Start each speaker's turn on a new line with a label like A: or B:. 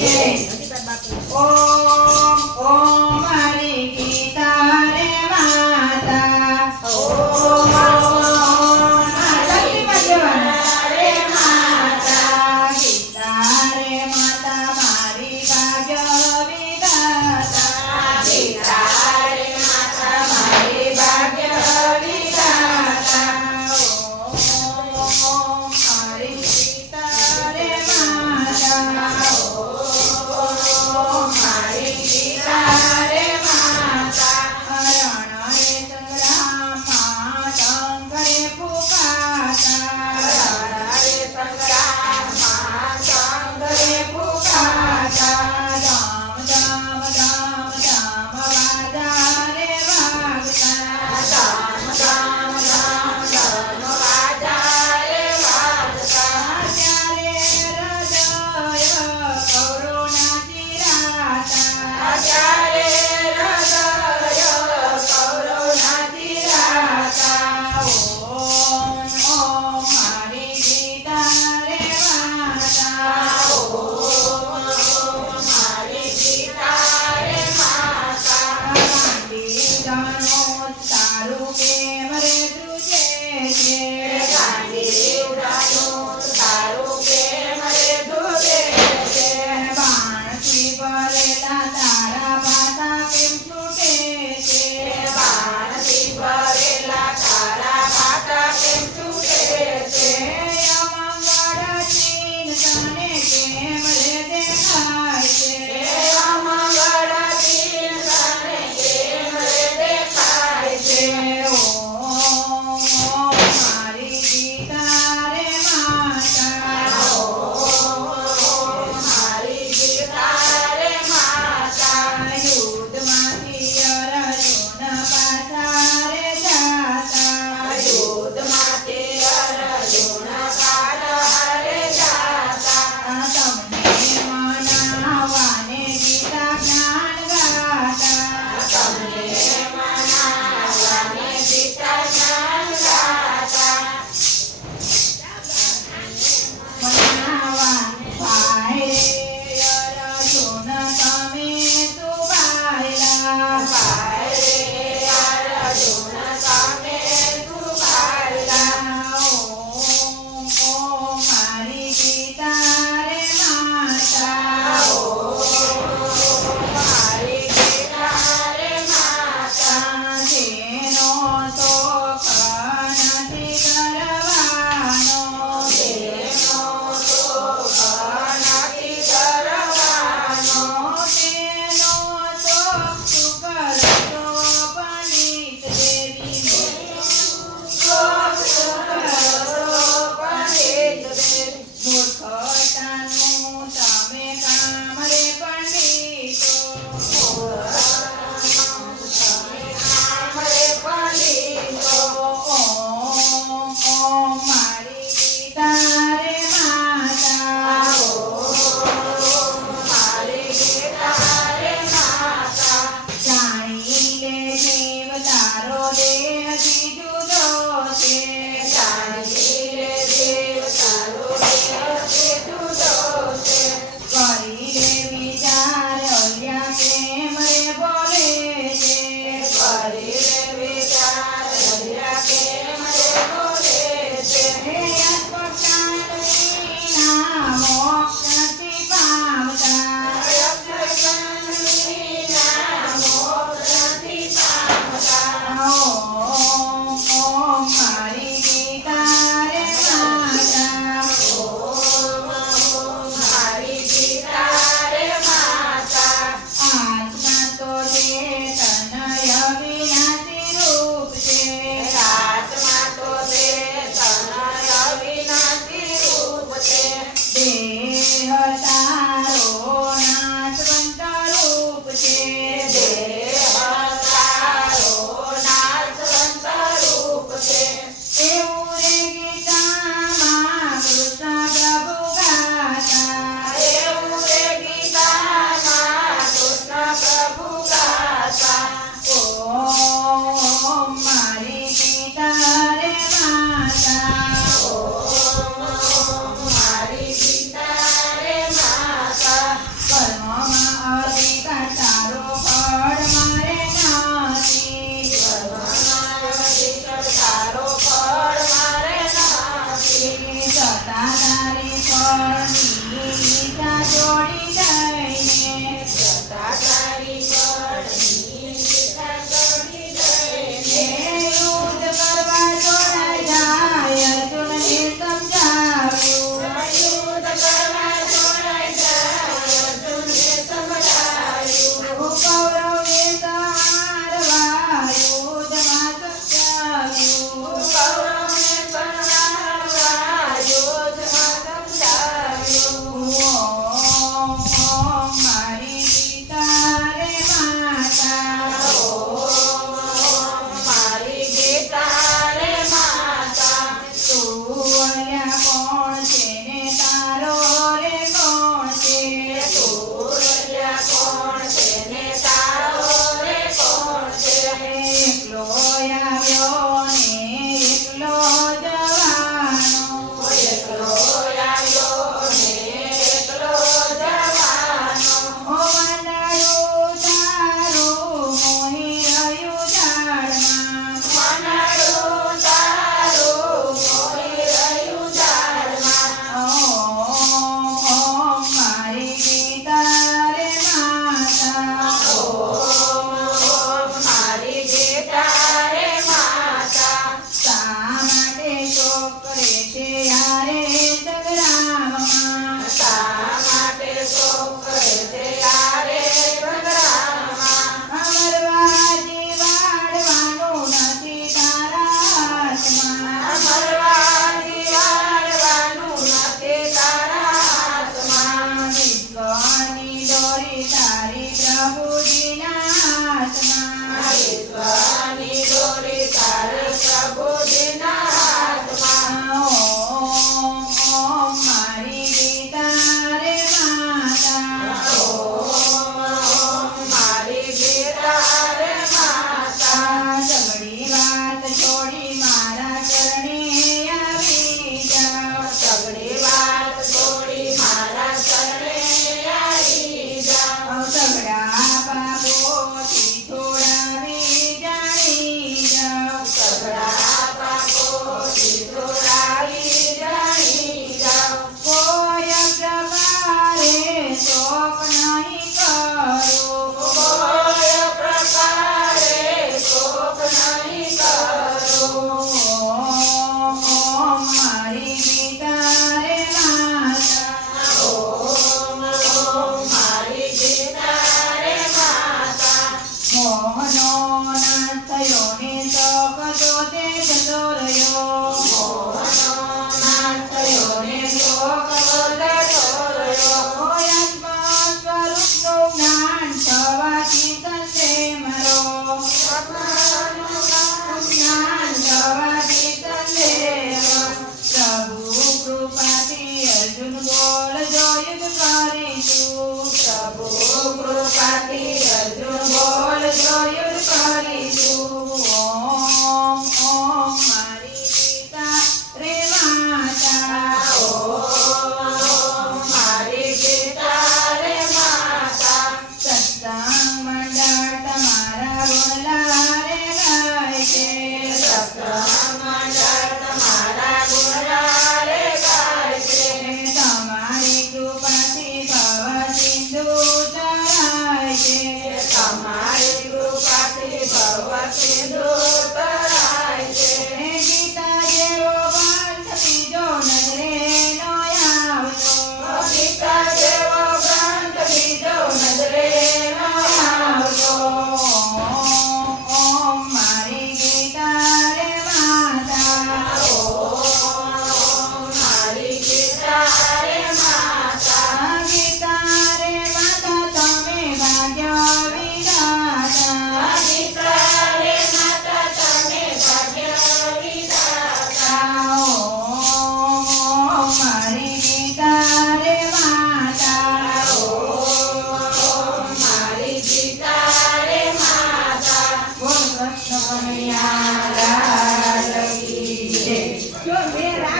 A: Amen. તારા もうしょうなたようとかこそこで haciendo